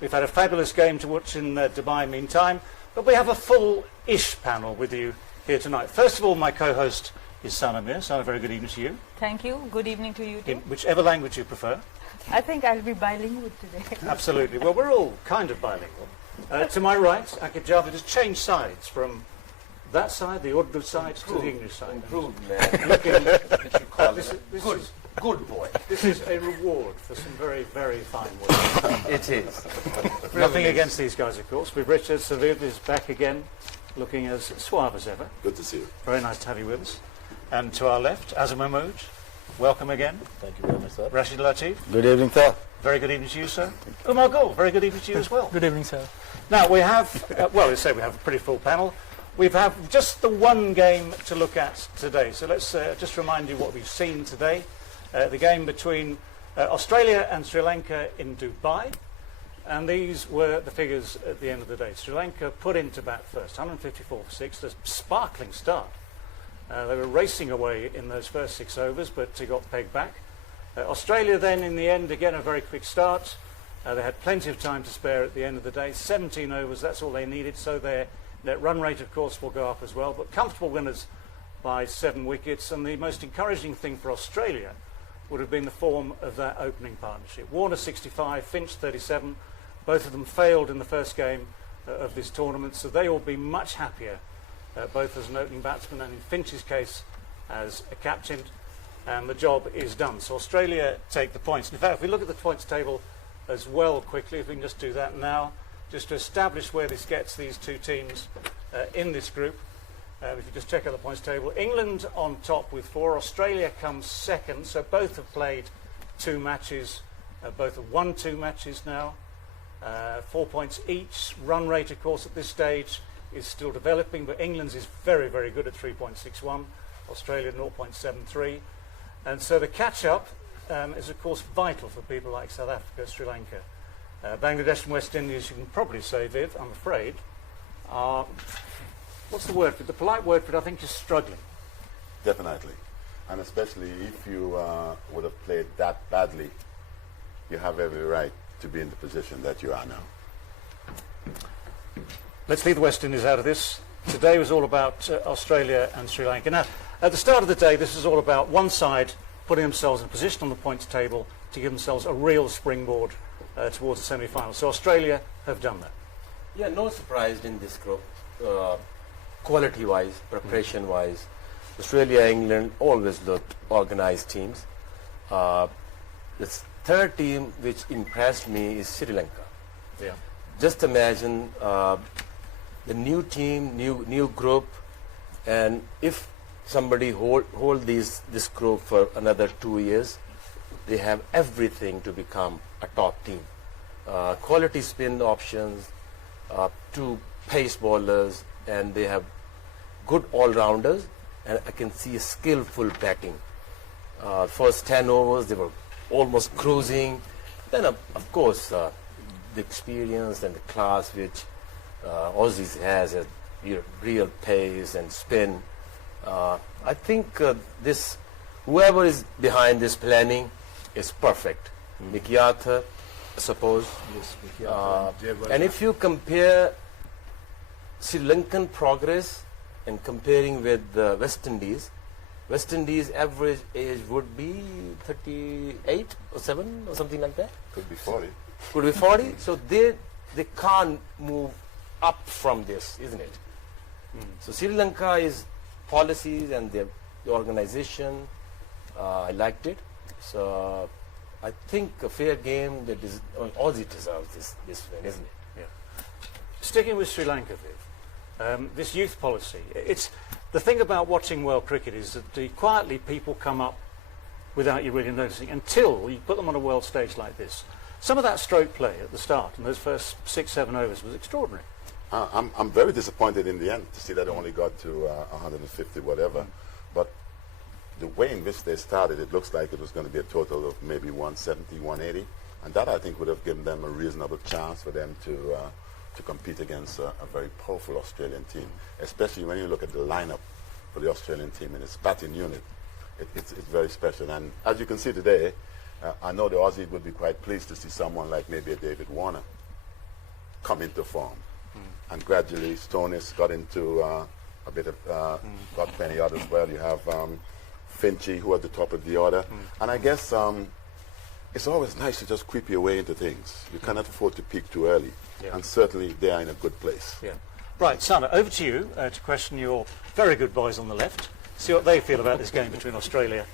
We've had a fabulous game to watch in Dubai meantime, but we have a full-ish panel with you here tonight. First of all, my co-host is Sana Mir. Sana, very good evening to you. Thank you. Good evening to you too. In whichever language you prefer. I think I'll be bilingual today. Absolutely. Well, we're all kind of bilingual. To my right, Akib Javed has changed sides from that side, the Urdu side, to the English side. Improved, man. This Good. is Good boy. This is a reward for some very, very fine work. It is. Nothing against these guys, of course. With Richard, Saviv is back again, looking as suave as ever. Good to see you. Very nice to have you with us. And to our left, Azam Mahmood, welcome again. Thank you very much, sir. Rashid Latif, Good evening, sir. very good evening to you, sir. Umar Gul, very good evening to you as well. Good evening, sir. Now, we have, well, let's say we have a pretty full panel. We have just the one game to look at today. So let's just remind you what we've seen today. The game between Australia and Sri Lanka in Dubai. And these were the figures at the end of the day. Sri Lanka put into bat first, 154 for 6, a sparkling start. They were racing away in those first 6 overs, but got pegged back. Australia then, in the end, again, a very quick start. They had plenty of time to spare at the end of the day. 17 overs, that's all they needed. So their run rate, of course, will go up as well. But comfortable winners by 7 wickets. And the most encouraging thing for Australia would have been the form of that opening partnership. Warner 65, Finch 37. Both of them failed in the first game of this tournament. So they will be much happier, both as an opening batsman and in Finch's case as a captain. And the job is done. So Australia take the points. In fact, if we look at the points table as well quickly, if we can just do that now, just to establish where this gets these two teams in this group. If you just check out the points table, England on top with 4, Australia comes second, so both have played 2 matches, both have won 2 matches now, 4 points each. Run rate, of course, at this stage is still developing, but England's is very, very good at 3.61, Australia 0.73. And so the catch-up is, of course, vital for people like South Africa, Sri Lanka. Bangladesh and West Indies, you can probably say, Viv, I'm afraid, are, what's the word for it? The polite word for it, I think, is struggling. Definitely. And especially if you would have played that badly, you have every right to be in the position that you are now. Let's leave the West Indies out of this. Today was all about Australia and Sri Lanka. Now, at the start of the day, this is all about one side putting themselves in position on the points table to give themselves a real springboard towards the semi-final. So Australia have done that. Yeah, no surprise in this group. Quality-wise, preparation-wise, Australia, England always looked organized teams. The third team which impressed me is Sri Lanka. Yeah. Just imagine the new team, new group, and if somebody hold this group for another 2 years, they have everything to become a top team. Quality spin options, 2 pace bowlers, and they have good all-rounders, and I can see skillful batting. First 10 overs, they were almost cruising. Then, of course, the experience and the class which Aussies has, a real pace and spin. I think whoever is behind this planning is perfect. Mickey Arthur, I suppose. Yes, Mickey Arthur And if you compare Sri Lankan progress and comparing with the West Indies average age would be 38 or 7 or something like that. Could be 40. Could be 40. So they can't move up from this, isn't it? So Sri Lanka is policies and the organization. I liked it. So I think a fair game that is Aussie deserves this win, isn't it? Yeah. Sticking with Sri Lanka, Viv, this youth policy, it's the thing about watching world cricket is that quietly people come up without you really noticing until you put them on a world stage like this. Some of that stroke play at the start in those first 6-7 overs was extraordinary. I'm very disappointed in the end to see that it only got to 150 whatever. But the way in which they started, it looks like it was going to be a total of maybe 170, 180. And that, I think, would have given them a reasonable chance for them to compete against a very powerful Australian team, especially when you look at the lineup for the Australian team and its batting unit. It's very special. And as you can see today, I know the Aussies would be quite pleased to see someone like maybe a David Warner come into form. And gradually Stonis got into a bit of, got many others as well. You have Finchy, who at the top of the order. And I guess it's always nice to just creep your way into things. You cannot afford to peak too early. Yeah. And certainly they are in a good place. Yeah. Right, Sana, over to you to question your very good boys on the left. See what they feel about this game between Australia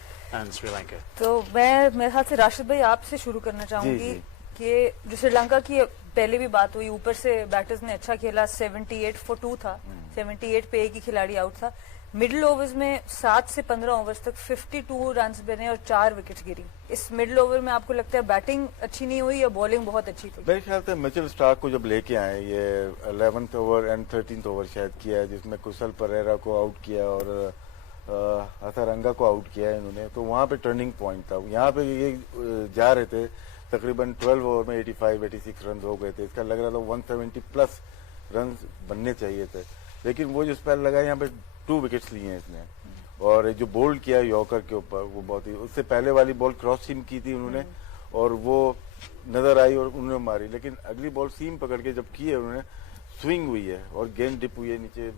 and Sri Lanka. तो मैं मेरे ख्याल से राशिद भाई आपसे शुरू करना चाहूंगी कि जो श्रीलंका की पहले भी बात हुई, ऊपर से बैटर्स ने अच्छा खेला, 78 for 2 था, 78 पे एक ही खिलाड़ी आउट था. मिडिल ओवर्स में 7 से 15 ओवर्स तक 52 रन्स बने और 4 विकेट्स गिरी. इस मिडिल ओवर में आपको लगता है बैटिंग अच्छी नहीं हुई या बॉलिंग बहुत अच्छी थी? मेरे ख्याल से मिचेल स्टार्क को जब लेके आए, ये 11th over and 13th over शायद किया है, जिसमें कुशल परेरा को आउट किया और हथारंगा को आउट किया है इन्होंने, तो वहाँ पे टर्निंग पॉइंट था. यहाँ पे ये जा रहे थे, तकरीबन 12 ओवर में 85-86 रन हो गए थे. इसका लग रहा था 170 प्लस रन बनने चाहिए थे, लेकिन वो जो स्पेल लगा यहाँ पे 2 विकेट्स लिए हैं इसने. और जो बोल्ड किया यॉर्कर के ऊपर, वो बहुत ही, उससे पहले वाली बॉल क्रॉस सीम की थी उन्होंने और वो नजर आई और उन्होंने मारी, लेकिन अगली बॉल सीम पकड़ के जब की है उन्होंने, स्विंग हुई है और गेंद डिप हुई है, नीचे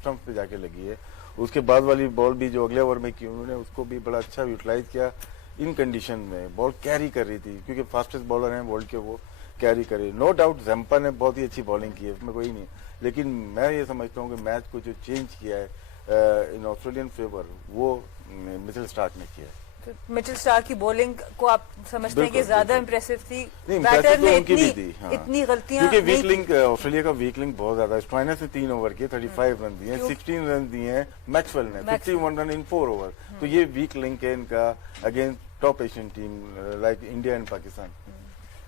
स्टंप पे जाके लगी है. उसके बाद वाली बॉल भी जो अगले ओवर में की उन्होंने, उसको भी बड़ा अच्छा यूटिलाइज किया. इन कंडीशन में बॉल कैरी कर रही थी, क्योंकि फास्टेस्ट बॉलर हैं वर्ल्ड के, वो कैरी कर रही. नो डाउट जम्पा ने बहुत ही अच्छी बॉलिंग की है, उसमें कोई नहीं, लेकिन मैं ये समझता हूँ कि मैच को जो चेंज किया है इन ऑस्ट्रेलियन फेवर, वो मिचेल स्टार्क ने किया है. तो मिचेल स्टार्क की बॉलिंग को आप समझते हैं कि ज्यादा इंप्रेसिव थी? नहीं, बैटर ने उनकी भी थी, हाँ. इतनी गलतियां क्योंकि वीक लिंक, ऑस्ट्रेलिया का वीक लिंक बहुत ज्यादा है. स्टॉइनस ने 3 ओवर किए, 35 रन दिए, 16 रन दिए हैं. मैक्सवेल ने 51 रन इन 4 ओवर. तो ये वीक लिंक है इनका against top Asian team like India and Pakistan.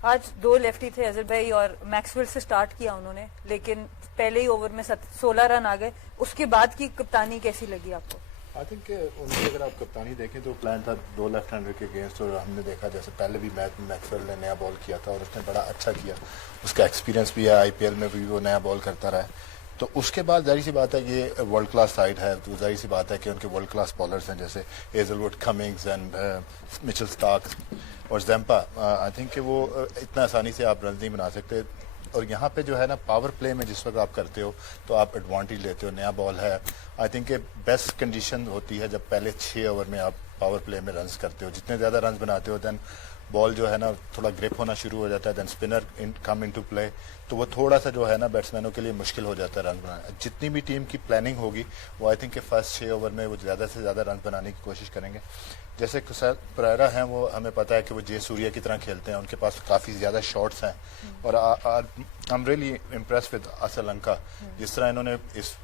आज 2 लेफ्टी थे, अजहर भाई, और मैक्सवेल से स्टार्ट किया उन्होंने, लेकिन पहले ही ओवर में 16 रन आ गए. उसके बाद की कप्तानी कैसी लगी आपको? आई थिंक उनकी अगर आप कप्तानी देखें तो प्लान था 2 लेफ्ट हैंडर के अगेंस्ट, और हमने देखा जैसे पहले भी मैच में मैक्सवेल ने नया बॉल किया था और उसने बड़ा अच्छा किया. उसका एक्सपीरियंस भी है, IPL में भी वो नया बॉल करता रहा है. तो उसके बाद जाहिर सी बात है कि ये वर्ल्ड क्लास साइड है, तो जाहिर सी बात है कि उनके वर्ल्ड क्लास बॉलर्स हैं जैसे Hazlewood, Cummins and Mitchell Starc और जम्पा. आई थिंक कि वो इतना आसानी से आप रन नहीं बना सकते. और यहाँ पे जो है ना, पावर प्ले में जिस वक्त आप करते हो तो आप एडवांटेज लेते हो, नया बॉल है. आई थिंक कि बेस्ट कंडीशन होती है जब पहले 6 ओवर में आप पावर प्ले में रन्स करते हो. जितने ज़्यादा रन्स बनाते हो देन बॉल जो है ना थोड़ा ग्रिप होना शुरू हो जाता है, then spinner come into play, तो वो थोड़ा सा जो है ना बैट्समैनों के लिए मुश्किल हो जाता है रन बनाना. जितनी भी टीम की प्लानिंग होगी वो आई थिंक कि फर्स्ट 6 ओवर में वो ज़्यादा से ज़्यादा रन बनाने की कोशिश करेंगे. जैसे परेरा हैं, वो हमें पता है कि वो जे सूर्या की तरह खेलते हैं, उनके पास काफ़ी ज़्यादा शॉट्स हैं. और I am really impress with Sri Lanka, जिस तरह इन्होंने इस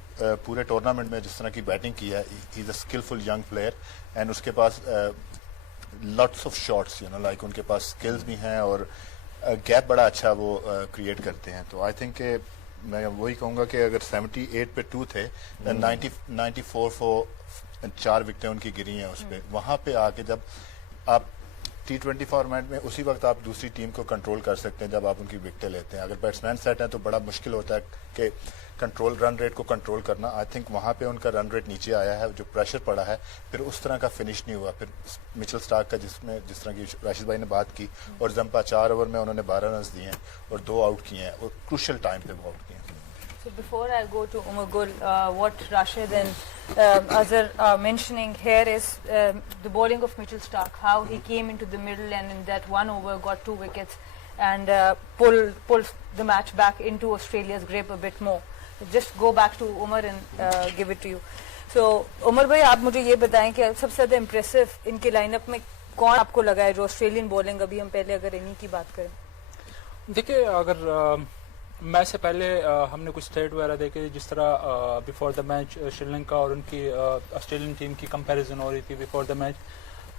पूरे टूर्नामेंट में जिस तरह की बैटिंग की है. He is a skillful young player and उसके पास lots of shots, you know, like उनके पास स्किल्स भी हैं और गैप बड़ा अच्छा वो क्रिएट करते हैं. तो आई थिंक कि मैं वही कहूँगा कि अगर 78 पे 2 थे, 94 फॉर 4 विकेटें उनकी गिरी हैं उस पर. वहाँ पे आके जब आप T20 फॉर्मेट में उसी वक्त आप दूसरी टीम को कंट्रोल कर सकते हैं जब आप उनकी विकेटें लेते हैं. अगर बैट्समैन सेट हैं तो बड़ा मुश्किल होता है कि कंट्रोल रन रेट को कंट्रोल करना. आई थिंक वहाँ पे उनका रन रेट नीचे आया है, जो प्रेशर पड़ा है, फिर उस तरह का फिनिश नहीं हुआ. फिर मिचेल स्टार्क का जिस तरह की राशिद भाई ने बात की, और जम्पा 4 ओवर में उन्होंने 12 रन दिए हैं और 2 आउट किए हैं और क्रूशियल टाइम पे वो आउट किए हैं. So before I go to Umar Gul, what Rashid and Azhar are mentioning here is the bowling of Mitchell Starc, how he came into the middle and in that 1 over got 2 wickets and pulled the match back into Australia's grip a bit more. Just go back to Umar and give it to you. So Umar bhai, आप मुझे ये बताएं कि सबसे ज़्यादा impressive इनके lineup में कौन आपको लगा है जो ऑस्ट्रेलियन बॉलिंग, अभी हम पहले अगर इन्हीं की बात करें? देखिए, अगर मैच से पहले हमने कुछ स्टेट वगैरह देखे, जिस तरह बिफोर द मैच श्रीलंका और उनकी ऑस्ट्रेलियन टीम की कंपैरिजन हो रही थी बिफोर द मैच,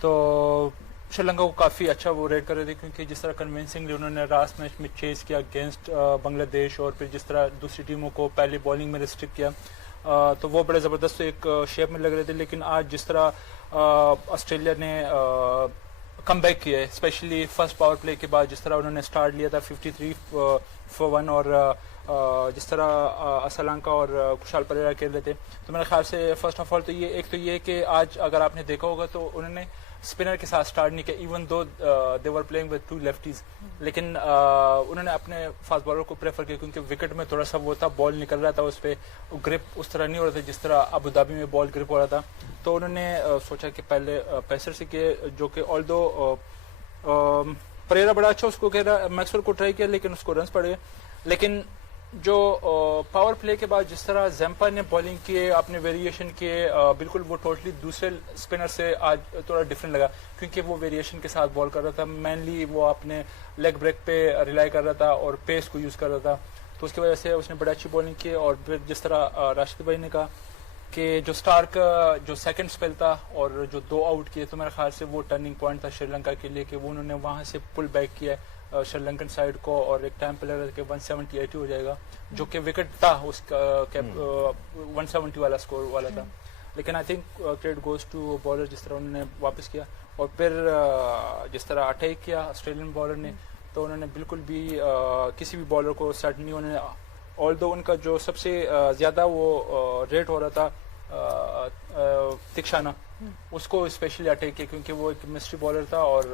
तो श्रीलंका को काफ़ी अच्छा वो रेट कर रहे थे, क्योंकि जिस तरह कन्विंसिंगली उन्होंने लास्ट मैच में चेस किया अगेंस्ट बांग्लादेश, और फिर जिस तरह दूसरी टीमों को पहले बॉलिंग में रिस्ट्रिक्ट किया, तो वो बड़े ज़बरदस्त एक शेप में लग रहे थे. लेकिन आज जिस तरह ऑस्ट्रेलिया ने कम बैक किया है, स्पेशली फर्स्ट पावर प्ले के बाद जिस तरह उन्होंने स्टार्ट लिया था 53 for 1, और जिस तरह श्रीलंका और कुशाल परेरा खेल रहे थे, तो मेरे ख्याल से फर्स्ट ऑफ ऑल तो ये कि आज अगर आपने देखा होगा तो उन्होंने स्पिनर के साथ स्टार्ट नहीं किया, even though they were playing with 2 lefties, लेकिन उन्होंने अपने फास्ट बॉलर को प्रेफर किया क्योंकि विकेट में थोड़ा सा वो था, बॉल निकल रहा था, उस पर ग्रिप उस तरह नहीं हो रहा था जिस तरह अबू धाबी में बॉल ग्रिप हो रहा था। तो उन्होंने सोचा कि पहले पेसर से किए, जो कि ऑल्दो परेरा बड़ा अच्छा उसको कह रहा, मैक्सवेल को ट्राई किया लेकिन उसको रन्स पड़े। लेकिन जो पावर प्ले के बाद जिस तरह जैम्पा ने बॉलिंग किए, अपने वेरिएशन किए, बिल्कुल वो टोटली दूसरे स्पिनर से आज थोड़ा डिफरेंट लगा क्योंकि वो वेरिएशन के साथ बॉल कर रहा था। मेनली वो अपने लेग ब्रेक पे रिलाई कर रहा था और पेस को यूज़ कर रहा था, तो उसकी वजह से उसने बड़ी अच्छी बॉलिंग की। और फिर जिस तरह राशिद भाई ने कहा कि जो स्टार्क जो सेकंड स्पेल था और जो 2 आउट किए, तो मेरे ख्याल से वो टर्निंग पॉइंट था श्रीलंका के लिए कि वो उन्होंने वहाँ से पुल बैक किया श्रीलंकन साइड को, और एक टाइम पे लग रहा था कि 170-80 हो जाएगा, जो कि विकेट था उसका 170 वाला स्कोर वाला था। लेकिन I think credit goes to bowler जिस तरह उन्होंने वापस किया, और फिर जिस तरह अटैक किया ऑस्ट्रेलियन बॉलर ने, तो उन्होंने बिल्कुल भी किसी भी बॉलर को सेट नहीं, उन्होंने ऑल्दो उनका जो सबसे ज़्यादा वो रेट हो रहा था तिक्षाना, उसको स्पेशली अटैक किया क्योंकि वो एक मिस्ट्री बॉलर था और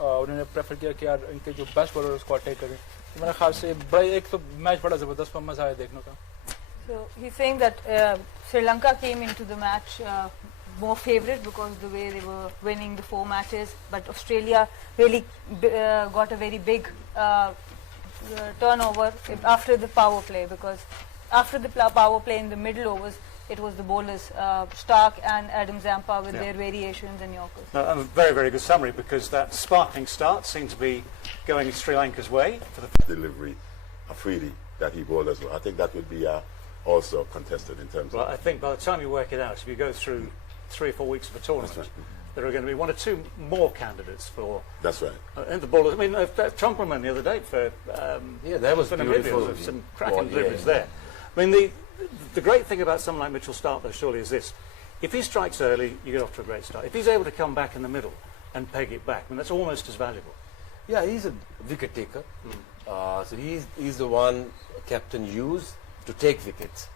उन्होंने प्रेफर किया कि यार इनके जो बेस्ट बॉलर उसको अटैक करें। तो मेरे ख्याल से बड़ा एक तो मैच बड़ा ज़बरदस्त, पर मज़ा आया देखने का। So he's saying that Sri Lanka came into the match more favourite because the way they were winning the 4 matches, but Australia really got a very big turnover after the power play, because after the power play in the middle overs, it was the bowlers, Stark and Adam Zampa with their variations and Yorkers. A very, very good summary, because that sparkling start seemed to be going Sri Lanka's way. For the Delivery, Afridi, that he bowled as well. I think that would be also contested in terms well, of... I think by the time you work it out, if you go through 3 or 4 weeks of a tournament, there are going to be 1 or 2 more candidates for... That's right. And the bowlers, I mean, Trumpelman the other day for... yeah, that was beautiful. Namibia, some cracking deliveries there. I mean, the great thing about someone like Mitchell Stark, though, surely, is this. If he strikes early, you get off to a great start. If he's able to come back in the middle and peg it back, I mean, that's almost as valuable. Yeah, he's a wicket taker. So he's the one captain used to take wickets.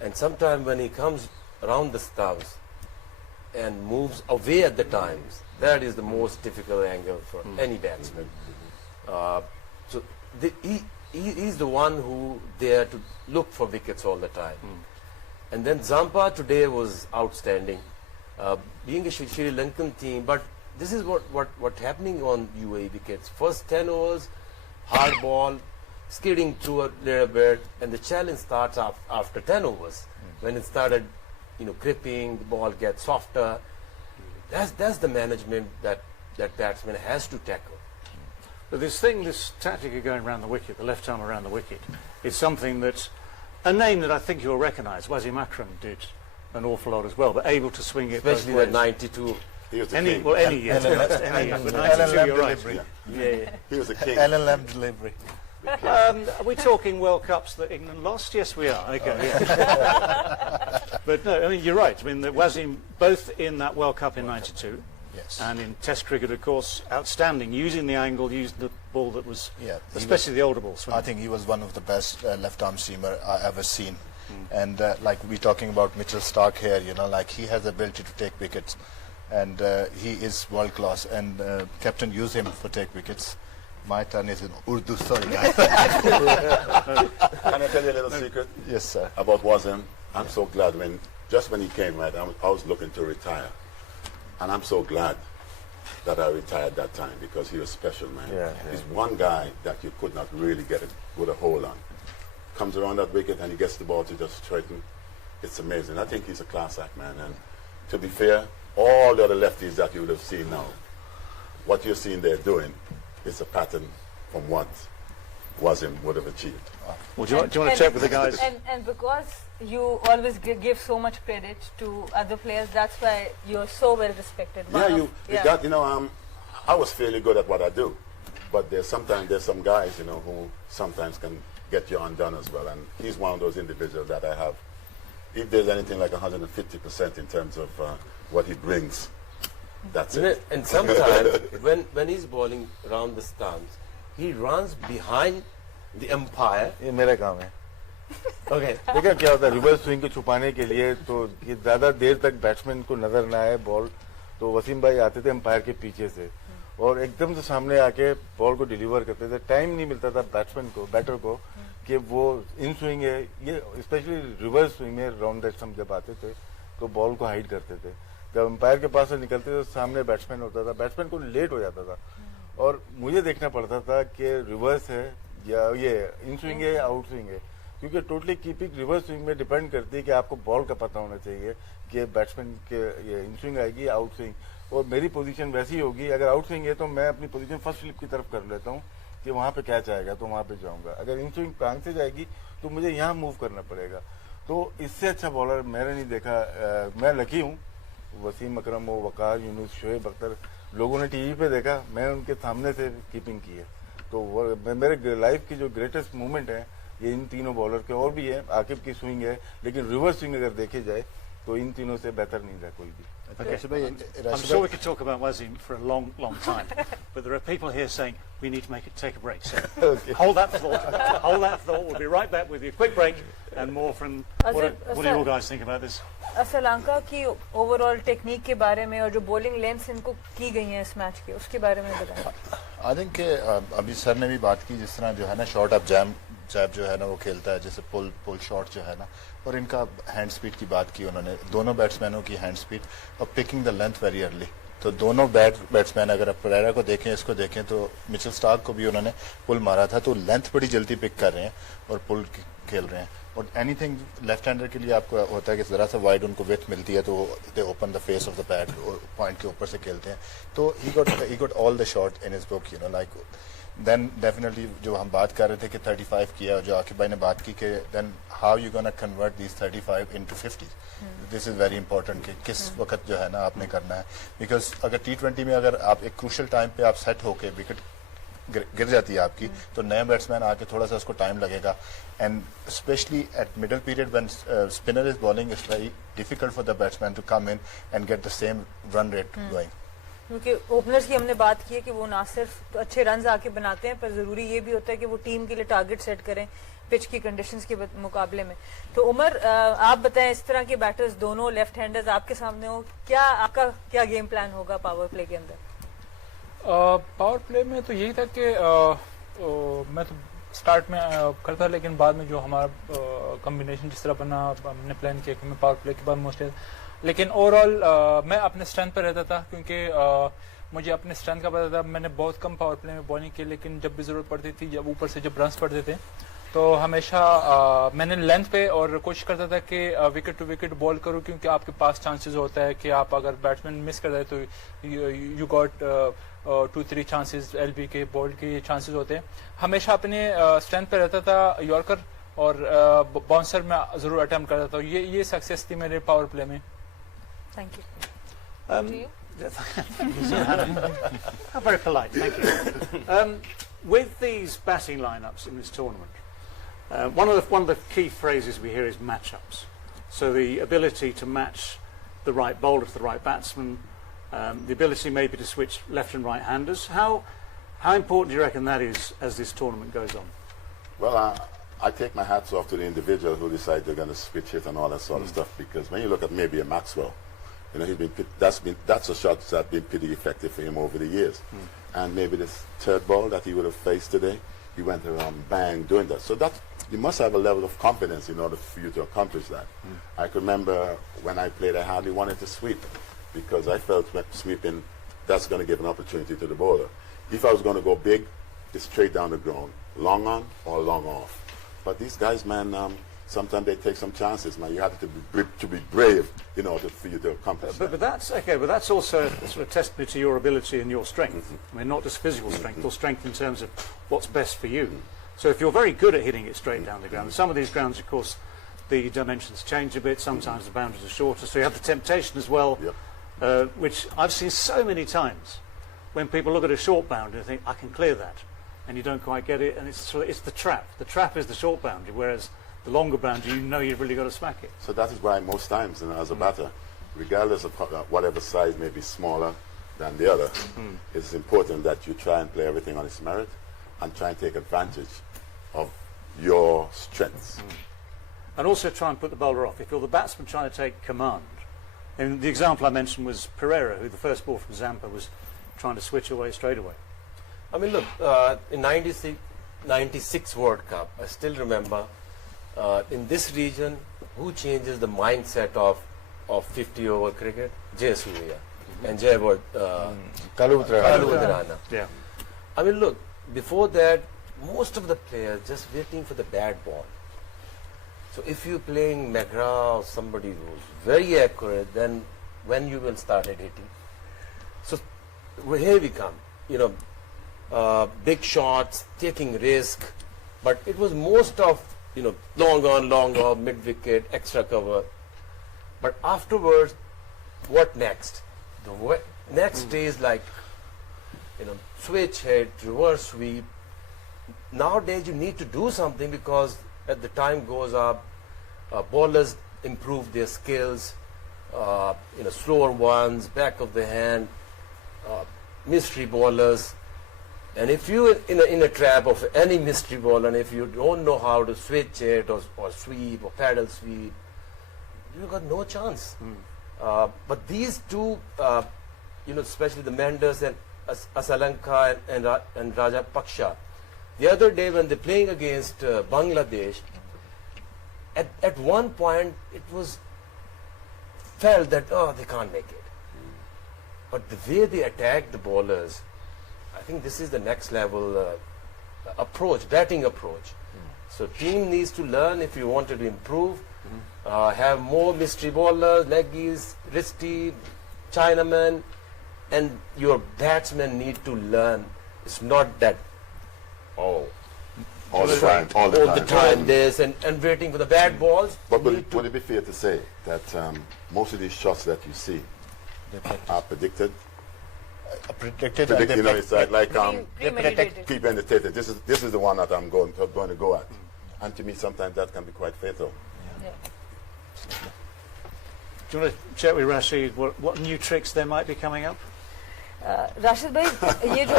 And sometimes when he comes around the stumps and moves away at the times, that is the most difficult angle for any batsman. So he's the one who there to look for wickets all the time. And then Zampa today was outstanding, being a Sri Lankan team. But this is what happening on UAE wickets. First 10 overs, hard ball, skidding through a little bit, and the challenge starts after 10 overs. When it started, gripping, the ball gets softer. That's the management that batsman has to tackle. But this tactic of going around the wicket, the left arm around the wicket, is something that, a name that I think you'll recognise, Wasim Akram did an awful lot as well, but able to swing it Especially both with ways. 92. He was the Any king. year, any year, but 92, you're right. delivery. Yeah. He was the king. LLM delivery. Are we talking World Cups that England lost? Yes, we are. Okay. But no, I mean, you're right. I mean, Wasim, both in that World Cup in '92 Yes. and in Test cricket, of course, outstanding, using the angle, using the ball that was, Yeah, he especially the older ball swing. I think he was one of the best left-arm seamer I ever seen. And like we're talking about Mitchell Stark here, like he has the ability to take wickets, and he is world class. And captain used him for take wickets. My turn is in Urdu. Sorry, guys. Can I tell you a little secret? Yes, sir. About Wasim? I'm so glad just when he came, right, I was looking to retire. And I'm so glad that I retired that time, because he was special, man. Yeah, He's one guy that you could not really get a hold on. Comes around that wicket and he gets the ball to just straighten. It's amazing. I think he's a class act, man. And to be fair, all the other lefties that you would have seen now, what you're seeing they're doing is a pattern from what Wasim would have achieved. Well, do you want to check with the guys? And because you always give so much credit to other players, that's why you're so well respected. You got, I was fairly good at what I do, but there's some guys, who sometimes can get you undone as well, and he's one of those individuals that I have, if there's anything like 150% in terms of what he brings, that's it. And sometimes when he's bowling around the stumps, he runs behind the umpire. ये मेरा काम है. Okay. देखा क्या होता है, reverse swing को छुपाने के लिए, तो ये ज्यादा देर तक बैट्समैन को नजर ना आए बॉल, तो वसीम भाई आते थे अंपायर के पीछे से और एकदम से सामने आके बॉल को डिलीवर करते थे. टाइम नहीं मिलता था बैट्समैन को, बैटर को, कि वो इन स्विंग है, ये स्पेशली रिवर्स स्विंग में राउंड दैट हम जब आते थे तो बॉल को हाइड करते थे. जब अंपायर के पास से निकलते थे सामने बैट्समैन होता था, बैट्समैन को लेट हो जाता था और मुझे देखना पड़ता था कि रिवर्स है या ये इन स्विंग है या आउट स्विंग है, क्योंकि टोटली कीपिंग रिवर्स स्विंग में डिपेंड करती है कि आपको बॉल का पता होना चाहिए कि बैट्समैन के ये इन स्विंग आएगी या आउट स्विंग. और मेरी पोजीशन वैसी होगी, अगर आउट स्विंग है तो मैं अपनी पोजीशन फर्स्ट स्लिप की तरफ कर लेता हूँ कि वहां पे कैच आएगा तो वहां पे जाऊंगा. अगर इन स्विंग कांग से जाएगी तो मुझे यहाँ मूव करना पड़ेगा. तो इससे अच्छा बॉलर मैंने नहीं देखा. मैं लकी हूँ, वसीम अकरम हो, वकार यूनुस, शोएब अख्तर, लोगों ने टीवी पे देखा, मैं उनके सामने से कीपिंग की है. तो मेरे लाइफ की जो ग्रेटेस्ट मोमेंट है ये इन तीनों बॉलर के. और भी है, आकिब की स्विंग है, लेकिन रिवर्स स्विंग अगर देखे जाए तो इन तीनों से बेहतर नहीं था कोई भी. I'm sure we could talk about Wazim for a long, long time, but there are people here saying we need to take a break. So hold that thought. Hold that thought. We'll be right back with you. Quick break and more from. What do you all guys think about this? Sri Lanka की overall technique के बारे में और जो bowling length इनको की गई है इस मैच के, उसके बारे में बताएं. आई थिंक अभी सर ने भी बात की, जिस तरह जो है ना शॉर्ट अप जैब जो है ना वो खेलता है, जैसे पुल शॉट जो है ना, और इनका हैंड स्पीड की बात की उन्होंने, दोनों बैट्समैनों की हैंड स्पीड और picking the length very early. तो दोनों बैट्समैन अगर आप परेरा को देखें, इसको देखें, तो मिचेल स्टार्क को भी उन्होंने पुल मारा था, तो लेंथ बड़ी जल्दी पिक कर रहे हैं और पुल खेल रहे हैं. और एनीथिंग लेफ्ट हैंडर के लिए आपको होता है कि ज़रा सा वाइड उनको विड्थ मिलती है तो they open the face of the bat, point के ऊपर से खेलते हैं. तो he got all the shot in his book, you know, like then definitely जो हम बात कर रहे थे कि 35 किया, जो आकिब भाई ने बात की कि then how you gonna convert this 35 into 50. This is very important कि किस वक्त जो है ना आपने करना है, बिकॉज अगर T20 में अगर आप एक क्रूशल टाइम पे आप सेट होके विकेट गिर जाती है आपकी, तो नया बैट्समैन आके थोड़ा सा उसको टाइम लगेगा. And specially at middle period when spinner is bowling, it's very difficult for the batsman to come in and get the same run rate going. क्योंकि ओपनर्स की हमने बात की है कि वो ना सिर्फ अच्छे रन आके बनाते हैं, पर जरूरी ये भी होता है कि वो टीम के लिए टारगेट सेट करें पिच की कंडीशंस के मुकाबले में. तो उमर, आप बताएं, इस तरह के बैटर्स दोनों लेफ्ट हैंडर्स आपके सामने हो, क्या आपका क्या गेम प्लान होगा पावर प्ले के अंदर? पावर प्ले में तो यही था कि मैं तो स्टार्ट में करता, लेकिन बाद में जो हमारा कॉम्बिनेशन जिस तरह बना, हमने प्लान किया कि मैं पावर प्ले के बाद मोस्टली, लेकिन ओवरऑल मैं अपने स्ट्रेंथ पर रहता था, क्योंकि मुझे अपने स्ट्रेंथ का पता था. मैंने बहुत कम पावर प्ले में बॉलिंग की, लेकिन जब भी जरूरत पड़ती थी, जब ऊपर से जब रन्स पड़ते थे, तो हमेशा मैंने लेंथ पे और कोशिश करता था कि विकेट टू विकेट बॉल करूं, क्योंकि आपके पास चांसेस होता है कि आप अगर बैट्समैन मिस कर रहे तो यू गॉट 2-3 चांसेस एलबी के बॉल के चांसेस होते हैं. हमेशा अपने स्ट्रेंथ पे रहता था, यॉर्कर और बाउंसर में जरूर अटेम्प्ट करता था. ये सक्सेस थी मेरे पावर प्ले में. Thank you. How very polite, thank you. With these batting lineups in this tournament, one of the key phrases we hear is matchups. So the ability to match the right bowler to the right batsman, the ability maybe to switch left and right handers. How important do you reckon that is as this tournament goes on? Well, I take my hats off to the individual who decide they're going to switch it and all that sort of stuff, because when you look at maybe a Maxwell, you know, that's a shot that's been pretty effective for him over the years. And maybe this third ball that he would have faced today, he went around bang doing that. So that you must have a level of confidence in order for you to accomplish that. I can remember when I played, I hardly wanted to sweep, because I felt that sweeping, that's going to give an opportunity to the bowler. If I was going to go big, it's straight down the ground, long on or long off. But these guys, man, sometimes they take some chances, man. You have to be brave in order for you to accomplish that. But that's okay. But that's also a sort of testament to your ability and your strength. I mean, not just physical strength, or strength in terms of what's best for you. So if you're very good at hitting it straight down the ground, some of these grounds, of course, the dimensions change a bit. Sometimes the boundaries are shorter, so you have the temptation as well, which I've seen so many times when people look at a short boundary and think, I can clear that, and you don't quite get it, and it's the trap. The trap is the short boundary, whereas the longer boundary, you know you've really got to smack it. So that is why most times, you know, as a batter, regardless of whatever size may be smaller than the other, it's important that you try and play everything on its merit and try and take advantage of your strengths. And also try and put the bowler off. If you're the batsman trying to take command, And the example I mentioned was Pereira, who the first ball from Zampa was trying to switch away straight away. I mean, look, in 96 World Cup, I still remember in this region, who changes the mindset of 50 over cricket? Jay Surya and Jay Kaluutrana. Yeah. I mean, look, before that, most of the players just waiting for the bad ball. So if you're playing McGrath or somebody who's very accurate, then when you will start hitting. So here we come, big shots, taking risk, but it was most of, long on, mid-wicket, extra cover. But afterwards, what next? The next day is like, switch hit, reverse sweep. Nowadays you need to do something because as the time goes up, bowlers improve their skills, slower ones, back of the hand, mystery bowlers. And if you in a trap of any mystery bowler, and if you don't know how to switch it or sweep or paddle sweep, you got no chance. But these two, especially the Mendes and Asalanka and Rajapaksha, the other day when they're playing against Bangladesh, at one point it was felt that they can't make it. But the way they attack the bowlers, I think this is the next level approach, batting approach. So team needs to learn if you wanted to improve, have more mystery bowlers, leggies, wristy, Chinaman, and your batsmen need to learn. It's not that all the time this and waiting for the bad balls. But would it be fair to say that most of these shots that you see are predicted? It's like premeditated. This is the one that I'm going to go at, and to me sometimes that can be quite fatal. Yeah. Do you want to check with Rashid what new tricks there might be coming up? Rashid भाई, ये जो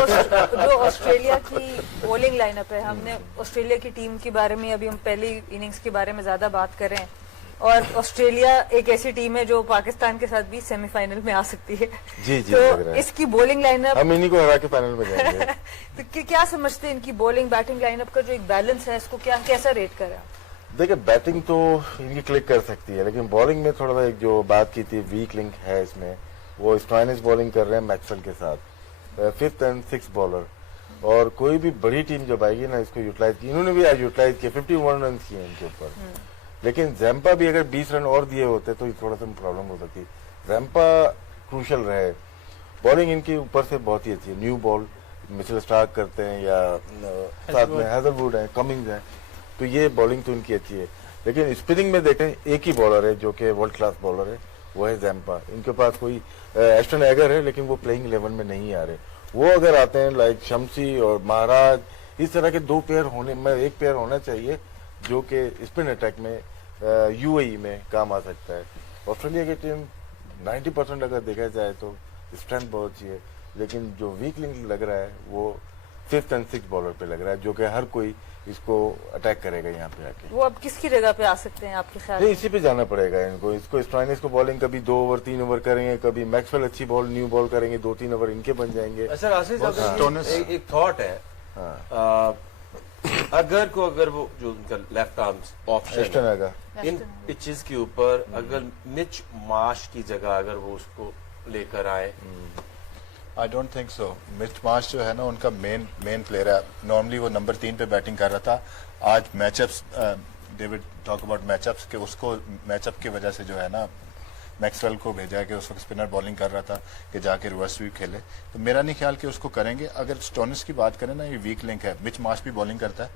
Australia की bowling lineup है, हमने Australia की team के बारे में अभी हम पहली इनिंग्स के बारे में ज्यादा बात कर रहे हैं, और ऑस्ट्रेलिया एक ऐसी टीम है जो पाकिस्तान के साथ भी सेमीफाइनल में आ सकती है। जी तो इसकी बॉलिंग लाइनअप हम इन्हीं को हरा के फाइनल में जाएंगे। तो क्या समझते हैं इनकी बॉलिंग बैटिंग लाइनअप का जो एक बैलेंस है, इसको कैसा रेट करें? देखिए, बैटिंग तो इनकी क्लिक कर सकती है, लेकिन बॉलिंग में थोड़ा सा एक जो बात की थी, वीक लिंक है इसमें। वो स्टॉइनिस बॉलिंग कर रहे हैं मैक्सवेल के साथ, 5th and 6th बॉलर, और कोई भी बड़ी टीम जब आएगी ना इसको यूटिलाइज की, इन्होंने भी आज यूटिलाइज किया, 51 रन किए इनके ऊपर। लेकिन जैम्पा भी अगर 20 रन और दिए होते तो थोड़ा सा प्रॉब्लम हो सकती। जैम्पा क्रूशल रहे, बॉलिंग इनके ऊपर से बहुत ही अच्छी है। न्यू बॉल मिचेल स्टार्क करते हैं या साथ में हैजलवुड है, कमिंग्स है, तो ये बॉलिंग तो इनकी अच्छी है। लेकिन स्पिनिंग में देखें एक ही बॉलर है जो कि वर्ल्ड क्लास बॉलर है, वो है जैम्पा। इनके पास कोई एस्टन एगर है, लेकिन वो प्लेइंग 11 में नहीं आ रहे। वो अगर आते हैं लाइक शमसी और महाराज, इस तरह के दो पेयर होने में एक पेयर होना चाहिए जो कि स्पिन अटैक में यूएई में काम आ सकता है। ऑस्ट्रेलिया की टीम 90% अगर देखा जाए तो स्ट्रेंथ बहुत अच्छी है, लेकिन जो वीक लिंक लग रहा है वो 5th and 6th बॉलर पे लग रहा है, जो कि हर कोई इसको अटैक करेगा यहाँ पे आके। वो अब किसकी जगह पे आ सकते हैं आपके ख्याल में? इसी पे जाना पड़ेगा इनको। इसको स्टॉइनिस को बॉलिंग कभी 2 ओवर 3 ओवर करेंगे, कभी मैक्सवेल अच्छी बॉल न्यू बॉल करेंगे, 2-3 ओवर इनके बन जाएंगे। अच्छा राशिद, एक थॉट है, अगर वो जो उनका लेफ्ट आर्म ऑप्शन है इन पिचेस के ऊपर, अगर मिच मार्श की जगह अगर वो उसको लेकर आए, I don't think so. Mitch Marsh जो है ना उनका मेन प्लेयर है। नॉर्मली वो नंबर 3 पे बैटिंग कर रहा था। आज matchups, David talk about matchups के, उसको मैचअप की वजह से जो है ना मैक्सवेल को भेजा है कि उस वक्त स्पिनर बॉलिंग कर रहा था कि जाके रिवर्स स्वीप खेले। तो मेरा नहीं ख्याल कि उसको करेंगे। अगर स्टोनिस की बात करें ना, ये वीक लिंक है। मिच मार्श भी बॉलिंग करता है,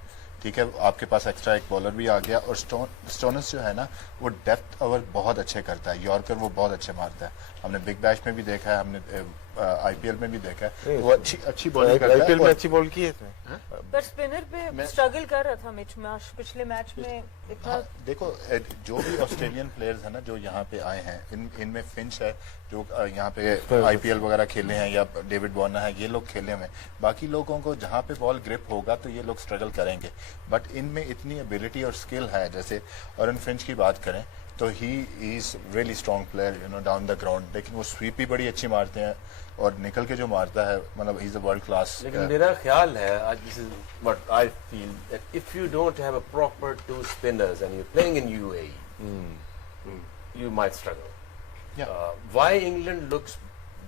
ठीक है, आपके पास एक्स्ट्रा एक बॉलर भी आ गया। और स्टोनिस जो है ना वो डेप्थ ओवर बहुत अच्छे करता है, यॉर्कर वो बहुत अच्छे मारता है। हमने बिग बैश में भी देखा है, हमने आईपीएल में भी देखा है, वो अच्छी बॉलिंग करता है। आईपीएल में अच्छी बॉल की है इसने, पर स्पिनर पे स्ट्रगल कर रहा था मिच मार्श पिछले मैच में इतना। देखो, जो भी ऑस्ट्रेलियन प्लेयर्स हैं ना जो यहाँ पे आए हैं, इनमें फिंच है जो यहाँ पे आईपीएल वगैरह खेले हैं, या डेविड वार्नर है, ये लोग खेले हुए। बाकी लोगों को जहाँ पे बॉल ग्रिप होगा तो ये लोग स्ट्रगल करेंगे, बट इनमें इतनी एबिलिटी और स्किल है। जैसे और फिंच की बात करें तो he is really strong player, you know, down the ground. लेकिन वो sweep भी बड़ी अच्छी मारते हैं और निकल के जो मारता है मतलब he's a world class. लेकिन मेरा ख्याल है, this is what I feel, that if you don't have a proper two spinners and you're playing in UAE, you might struggle. Yeah. Why England looks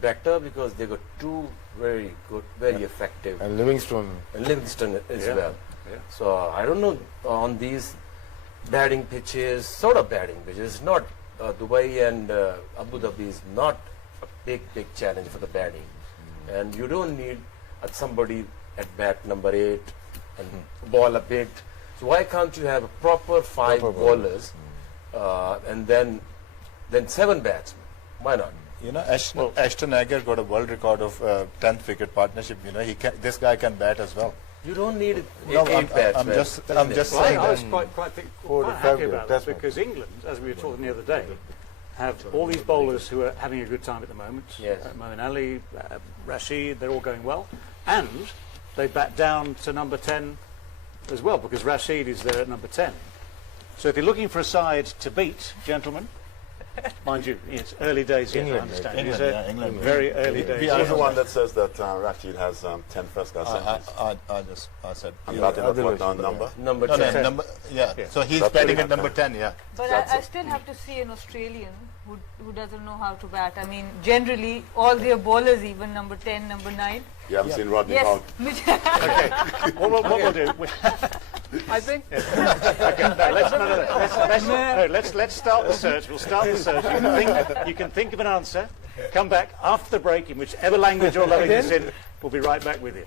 better? Because they got two very good, very effective, And Livingston. and Livingston as Yeah. well. Yeah. So I don't know on these batting pitches, sort of batting pitches. Not Dubai and Abu Dhabi is not a big challenge for the batting, and you don't need somebody at bat number 8 and ball a bit. So why can't you have a proper five Proper bowlers and then 7 batsmen? Why not? You know, Ashton Agar got a world record of 10th wicket partnership. You know, this guy can bat as well. You don't need No, eight batsmen. I'm just Well, saying I was that. quite happy about that because England, as we were talking the other day, have all these bowlers who are having a good time at the moment. Yes. Moeen Ali, Rashid, they're all going well. And they bat down to number 10 as well because Rashid is there at number 10. So if you're looking for a side to beat, gentlemen, mind you, it's early days yet, I England, understand. England, It's yeah, England. very early days. I'm yet. the one that says that Rashid has 10 first class centuries. I said. I'm batting at what Otherwise, number? Number No, 10. no, number, yeah. Yeah. So he's That's batting pretty at number good. 10, yeah. But That's I it. still have to see an Australian who doesn't know how to bat. I mean, generally, all their bowlers, even number 10, number 9. You haven't seen Rodney Yes. Hogg. What we'll do, I think let's start the search. We'll start the search. You can think of an answer. Come back after the break in whichever language you're loving this in. We'll be right back with you.